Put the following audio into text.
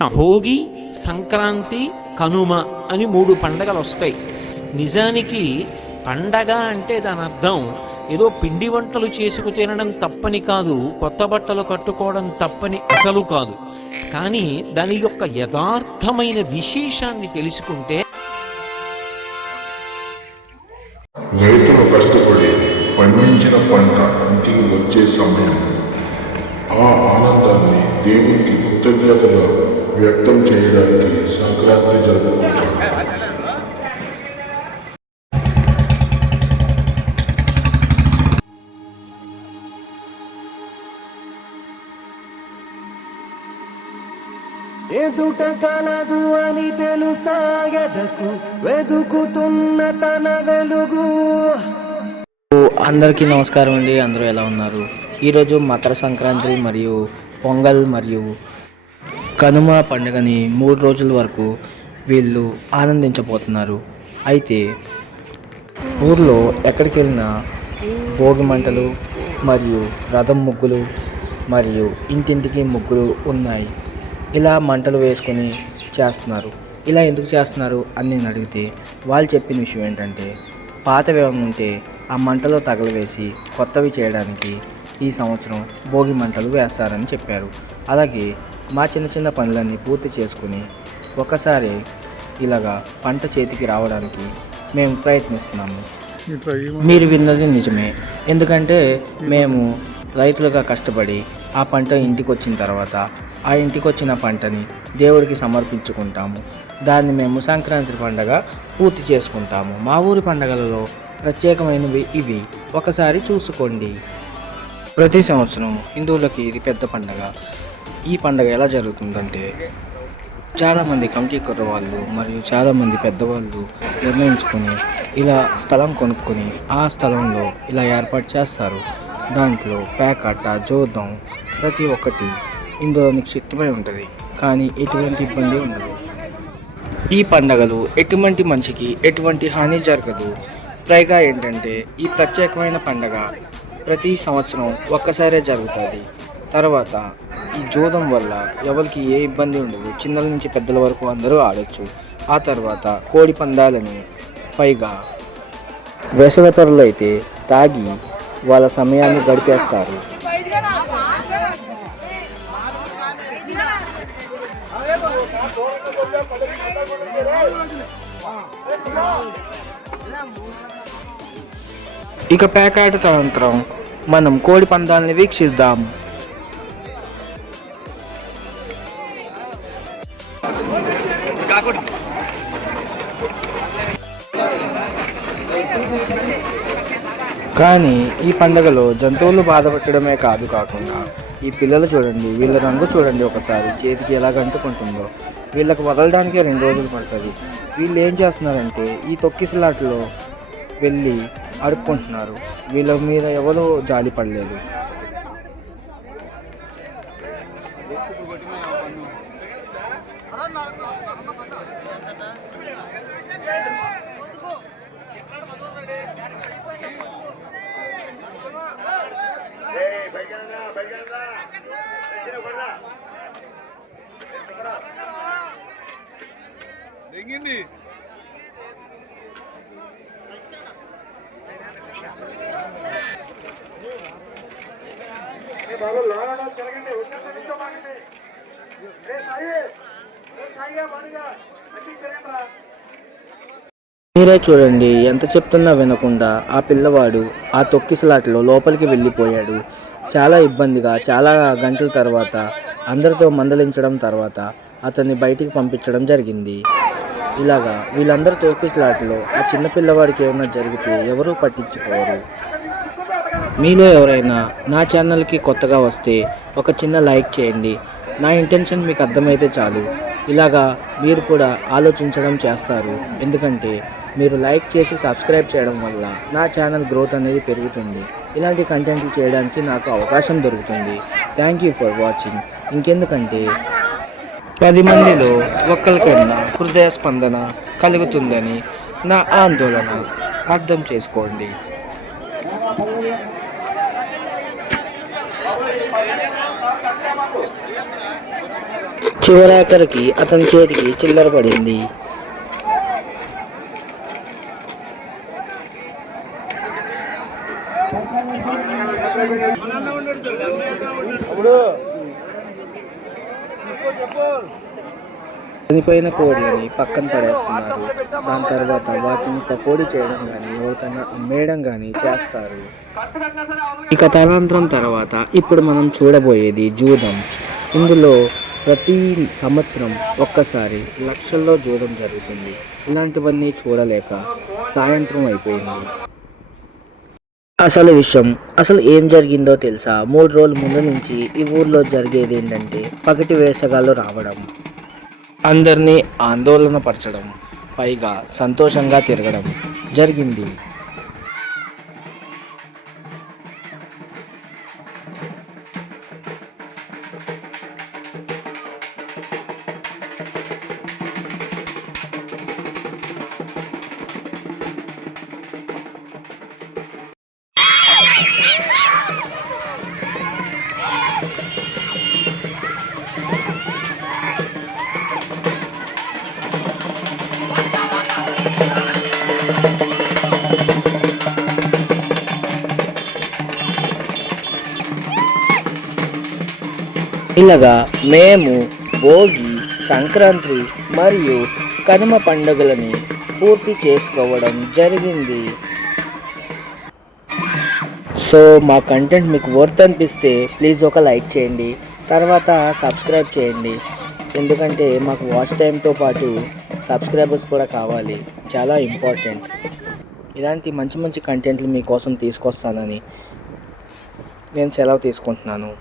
భోగి, సంక్రాంతి, కనుమ అని 3 పండగలు వస్తాయి. నిజానికి పండగ అంటే దాని అర్థం ఏదో పిండి వంటలు చేసుకు తినడం తప్పని కాదు, కొత్త బట్టలు కట్టుకోవడం తప్పని అసలు కాదు. కానీ దాని యొక్క యథార్థమైన విశేషాన్ని తెలుసుకుంటే రైతులు కష్టపడి పండించిన పంట ఇంటికి వచ్చే సమయం ఆ ఆనందాన్ని దేవునికి కృతజ్ఞతగా వ్యక్తం చేయడానికి సంక్రాంతి జరుపుకుంటారు. ఎదుట కలదు అని తెలుసా ఎదకు వెదుకుతున్న తన వెలుగు. అందరికీ నమస్కారం అండి. అందరూ ఎలా ఉన్నారు? ఈరోజు మకర సంక్రాంతి మరియు పొంగల్ మరియు కనుమ పండుగని 3 రోజుల వరకు వీళ్ళు ఆనందించబోతున్నారు. అయితే ఊర్లో ఎక్కడికి వెళ్ళినా భోగి మంటలు మరియు రథం ముగ్గులు మరియు ఇంటింటికి ముగ్గులు ఉన్నాయి. ఇలా మంటలు వేసుకొని చేస్తున్నారు. ఇలా ఎందుకు చేస్తున్నారు అని నేను అడిగితే వాళ్ళు చెప్పిన విషయం ఏంటంటే, పాతవి ఏమైనా ఉంటే ఆ మంటలో తగలవేసి కొత్తవి చేయడానికి ఈ సంవత్సరం భోగి మంటలు వేస్తారని చెప్పారు. అలాగే మా చిన్న చిన్న పనులన్నీ పూర్తి చేసుకుని ఒకసారి ఇలాగా పంట చేతికి రావడానికి మేము ప్రయత్నిస్తున్నాము. మీరు విన్నది నిజమే. ఎందుకంటే మేము రైతులుగా కష్టపడి ఆ పంట ఇంటికి వచ్చిన తర్వాత ఆ ఇంటికి వచ్చిన పంటని దేవుడికి సమర్పించుకుంటాము. దాన్ని మేము సంక్రాంతి పండగ పూర్తి చేసుకుంటాము. మా ఊరి పండగలలో ప్రత్యేకమైనవి ఇవి, ఒకసారి చూసుకోండి. ప్రతి సంవత్సరం హిందువులకి ఇది పెద్ద పండగ. ఈ పండగ ఎలా జరుగుతుందంటే, చాలామంది కమిటీ కుర్రవాళ్ళు మరియు చాలామంది పెద్దవాళ్ళు నిర్ణయించుకొని ఇలా స్థలం కొనుక్కొని ఆ స్థలంలో ఇలా ఏర్పాటు చేస్తారు. దాంట్లో పేకాట, జోదం ప్రతి ఒక్కటి ఇందులో నిక్షిప్తమై ఉంటుంది. కానీ ఎటువంటి ఇబ్బంది ఉండదు. ఈ పండగలు ఎటువంటి మనిషికి ఎటువంటి హాని జరగదు. పైగా ఏంటంటే, ఈ ప్రత్యేకమైన పండగ ప్రతి సంవత్సరం ఒక్కసారే జరుగుతుంది. తర్వాత ఈ జూదం వల్ల ఎవరికి ఏ ఇబ్బంది ఉండదు. చిన్నల నుంచి పెద్దల వరకు అందరూ ఆడొచ్చు. ఆ తర్వాత కోడి పందాలని, పైగా వ్యసనపరులు అయితే తాగి వాళ్ళ సమయాన్ని గడిపేస్తారు. ఇక పేకాట అనంతరం మనం కోడి పందాలని వీక్షిద్దాం. కానీ ఈ పండుగలో జంతువులు బాధపెట్టడమే కాకుండా ఈ పిల్లలు చూడండి, వీళ్ళ రంగు చూడండి ఒకసారి, చేతికి ఎలా అంటుకుంటుందో. వీళ్ళకి వదలడానికి 2 రోజులు పడుతుంది. వీళ్ళు ఏం చేస్తున్నారంటే ఈ తొక్కిసలాటలో వెళ్ళి అడుక్కుంటున్నారు. వీళ్ళ మీద ఎవరూ జాలి పడలేదు. మీరే చూడండి, ఎంత చెప్తున్నా వినకుండా ఆ పిల్లవాడు ఆ తొక్కిసలాటలో లోపలికి వెళ్ళిపోయాడు. చాలా ఇబ్బందిగా చాలా గంటల తర్వాత అందరితో మందలించడం తర్వాత అతన్ని బయటికి పంపించడం జరిగింది. ఇలాగా వీళ్ళందరూ తొక్కిసలాటలో ఆ చిన్న పిల్లవాడికి ఏమైనా జరిగితే ఎవరూ పట్టించుకోరు. మీలో ఎవరైనా నా ఛానల్కి కొత్తగా వస్తే ఒక చిన్న లైక్ చేయండి. నా ఇంటెన్షన్ మీకు అర్థమైతే చాలు. ఇలాగా మీరు కూడా ఆలోచించడం చేస్తారు. ఎందుకంటే మీరు లైక్ చేసి సబ్స్క్రైబ్ చేయడం వల్ల నా ఛానల్ గ్రోత్ అనేది పెరుగుతుంది. ఇలాంటి కంటెంట్లు చేయడానికి నాకు అవకాశం దొరుకుతుంది. Thank you for watching. ఇంకెందుకంటే 10 మందిలో ఒక్కరికైనా హృదయ స్పందన కలుగుతుందని నా ఆందోళన. అర్థం చేసుకోండి. చివరాఖరికి అతని చేతికి చిల్లర పడింది. చనిపోయిన కోడిని పక్కన పడేస్తున్నారు. దాని తర్వాత వాటిని పకోడీ చేయడం కానీ ఎవరికైనా అమ్మేయడం కానీ చేస్తారు. ఇక తదనంతరం తర్వాత ఇప్పుడు మనం చూడబోయేది జూదం. ఇందులో ప్రతి సంవత్సరం ఒక్కసారి లక్షల్లో జూదం జరుగుతుంది. ఇలాంటివన్నీ చూడలేక సాయంత్రం అయిపోయింది. అసలు విషయం అసలు ఏం జరిగిందో తెలుసా? 3 రోజుల ముందు నుంచి ఈ ఊర్లో జరిగేది ఏంటంటే పగటి వేషగాళ్ళు రావడం, అందరినీ ఆందోళన పరచడం, పైగా సంతోషంగా తిరగడం జరిగింది. ఇలాగా మేము భోగి, సంక్రాంతి మరియు కనుమ పండుగలని పూర్తి చేసుకోవడం జరిగింది. సో మా కంటెంట్ మీకు వర్త్ అనిపిస్తే ప్లీజ్ ఒక లైక్ చేయండి, తర్వాత సబ్స్క్రైబ్ చేయండి. ఎందుకంటే మాకు వాచ్ టైంతో పాటు సబ్స్క్రైబర్స్ కూడా కావాలి, చాలా ఇంపార్టెంట్. ఇలాంటి మంచి మంచి కంటెంట్లు మీకోసం తీసుకొస్తానని నేను సెలవు తీసుకుంటున్నాను.